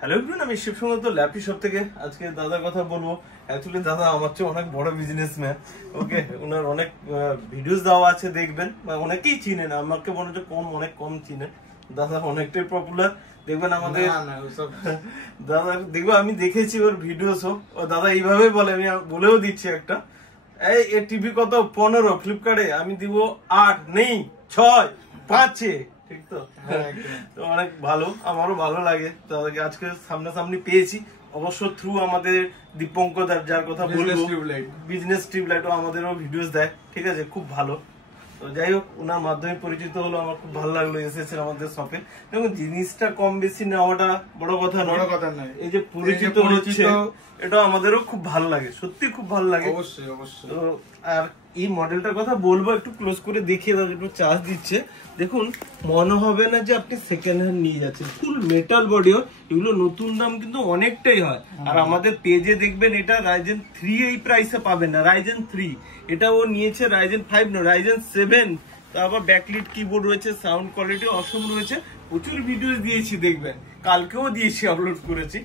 Hello everyone, আমি Shibsundar laptop shop থেকে আজকে দাদার কথা বলবো। অ্যাকচুয়ালি দাদা আমার চেয়ে অনেক বড় বিজনেসম্যান। ওকে, ওনার অনেক ভিডিওস দেওয়া আছে, দেখবেন। অনেকেই চিনেন, আমাকে মনে হচ্ছে অনেক কম চিনেন। দাদা অনেকটাই পপুলার, দেখবেন আমাদের দাদা দেখবো, আমি দেখেছি ওর ভিডিওস। ও দাদা এইভাবে বলে, আমি বলেও দিচ্ছি একটা, এই টিভি কত 15 ফ্লিপকার্টে, আমি দিব 8 নেই 6 5-এ, ঠিক তো? তো অনেক ভালো, আমারও ভালো লাগে দাদাকে আজকে সামনাসামনি পেয়েছি। অবশ্য থ্রু আমাদের দীপঙ্কর যার কথা বলবো, বিজনেস টিউবলাইটও আমাদেরও ভিডিওস দেয়, ঠিক আছে, খুব ভালো। তো যাই হোক, ওনার মাধ্যমে পরিচিত হলো, আমার খুব ভালো লাগলো, এসেছে আমাদের শপে। দেখুন, জিনিসটা কম বেশি নেওয়াটা বড় কথা নয়, এই যে পরিচিত হচ্ছে, এটা আমাদেরও খুব ভালো লাগে, সত্যি খুব ভালো লাগে। অবশ্যই অবশ্যই। তো আর এই মডেলটার কথা বলবো, একটু ক্লোজ করে দেখিয়ে দাও, একটু চার্জ দিচ্ছে। দেখুন, মনে হবে না যে আপনি সেকেন্ড হ্যান্ড নিয়ে যাচ্ছেন, ফুল মেটাল বডিও। এগুলো নতুন দাম কিন্তু অনেকটাই হয়। আর আমাদের পেজে দেখবেন, এটা রাইজেন 3 এই প্রাইসে পাবেন না, রাইজেন 3। এটা ও নিয়েছে রাইজেন 5 না, রাইজেন 7। তারপর ব্যাকলিট কিবোর্ড রয়েছে, সাউন্ড কোয়ালিটি অসম রয়েছে। প্রচুর ভিডিও দিয়েছি, দেখবেন, কালকেও দিয়েছি, আপলোড করেছি।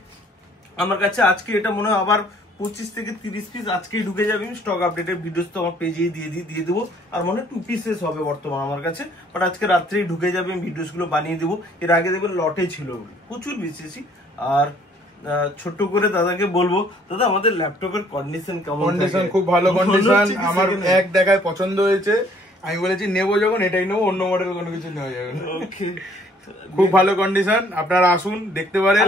আমার কাছে আজকে এটা মনে হয় আবার 25 থেকে 30 পিস আজকেই ঢুকে যাবে। স্টক আপডেটের ভিডিওস তো আমার পেজেই দিয়ে দেবো। আর মনে হয় 2 পিসেস হবে বর্তমান আমার কাছে, বাট আজকে রাত্রেই ঢুকে যাবে, আমি ভিডিওস গুলো বানিয়ে দেবো। এর আগে দেখবেন লটে ছিল, প্রচুর বেশি। আর ছোট্ট করে দাদাকে বলবো, দাদা আমাদের ল্যাপটপের কন্ডিশন কেমন? কন্ডিশন খুব ভালো কন্ডিশন। আমার এক দেখায় পছন্দ হয়েছে, আমি বলেছি নেবো যখন এটাই নেবো, অন্য মডেল কোনো কিছু নেওয়া যাবে না। ওকে, খুব ভালো কন্ডিশন, আপনারা আসুন, দেখতে পারেন।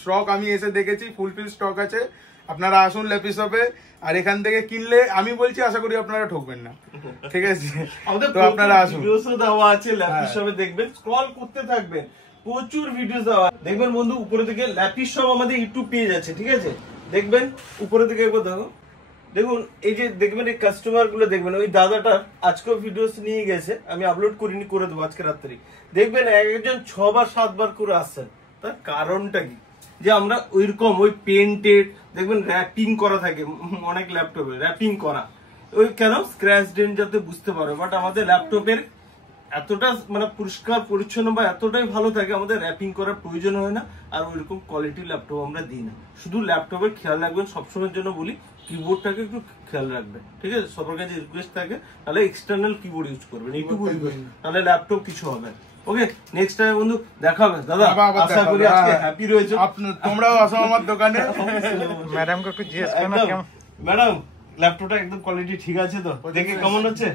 স্টক আমি এসে দেখেছি, ফুলফিল স্টক আছে, আপনারা আসুন ল্যাপি শপে। আর এখান থেকে কিনলে আমি বলছি, আশা করি আপনারা ঠকবেন না, ঠিক আছে? তো আপনারা আসুন, দেওয়া আছে ল্যাপি শপে, দেখবেন, স্ক্রল করতে থাকবেন, প্রচুর ভিডিও দেওয়া দেখবেন বন্ধু। উপরে থেকে ল্যাপি শপ আমাদের ইউটিউব পেজ আছে, ঠিক আছে, দেখবেন উপরে থেকে একবার দেখো। দেখুন, এই যে দেখবেন, এই কাস্টমার গুলো দেখবেন, ওই দাদাটার আজকেও ভিডিওস নিয়ে গেছে, আমি আপলোড করিনি, করে দেবো আজকে রাত্রে। দেখবেন একজন 6 বার 7 বার করে আসছেন। তার কারণটা কি? যে আমরা ওইরকম ওই পেন্টেড দেখবেন, র্যাপিং করা থাকে অনেক ল্যাপটপে, র্যাপিং করা, ওই কেন স্ক্র্যাচ ডেন্ট যাতে বুঝতে পারো। বাট আমাদের ল্যাপটপের এতটা মানে পরিষ্কার পরিচ্ছন্ন বা এতটাই ভালো থাকে, আমাদের র্যাপিং করার প্রয়োজন হয় না। আর ওইরকম কোয়ালিটি ল্যাপটপ আমরা দিই না। শুধু ল্যাপটপের খেয়াল রাখবেন, সবসময়ের জন্য বলি, কিবোর্ডটাকে একটু খেয়াল রাখবেন, ঠিক আছে? সবার কাছে রিকোয়েস্ট থাকে, তাহলে এক্সটার্নাল কিবোর্ড ইউজ করবেন, এইটুকু, তাহলে ল্যাপটপ কিছু হবে। ওকে, নেক্সট টাইম বন্ধু দেখা হবে দাদা, আশা করি আজকে হ্যাপি রয়েছে। তোমরাও আসো আমার দোকানে। ম্যাডামকে একটু জিজ্ঞেস করুন, ম্যাডাম ল্যাপটপটা একদম কোয়ালিটি ঠিক আছে তো? দেখে কেমন হচ্ছে?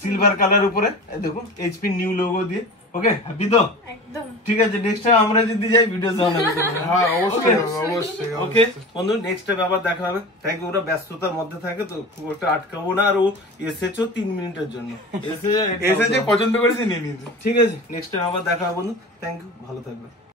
সিলভার কালার উপরে দেখুন, এইচপি নিউ লোগো দিয়ে। ওকে, হ্যাপি তো? একদম ঠিক আছে। নেক্সট টাইম আমরা যদি যাই, ভিডিও বানাবো। হ্যাঁ, অবশ্যই অবশ্যই। ওকে বন্ধু, নেক্সট টাইম আবার দেখা হবে। Thank you. ওরা ব্যস্ততার মধ্যে থাকে, তো খুব একটা আটকাবো না। আর ও এসেছো 3 মিনিটের জন্য, এসে যে পছন্দ করেছে নিয়ে নিয়েছে, ঠিক আছে? নেক্সট টাইম আবার দেখা হবে বন্ধু। থ্যাংক ইউ, ভালো থাকবে।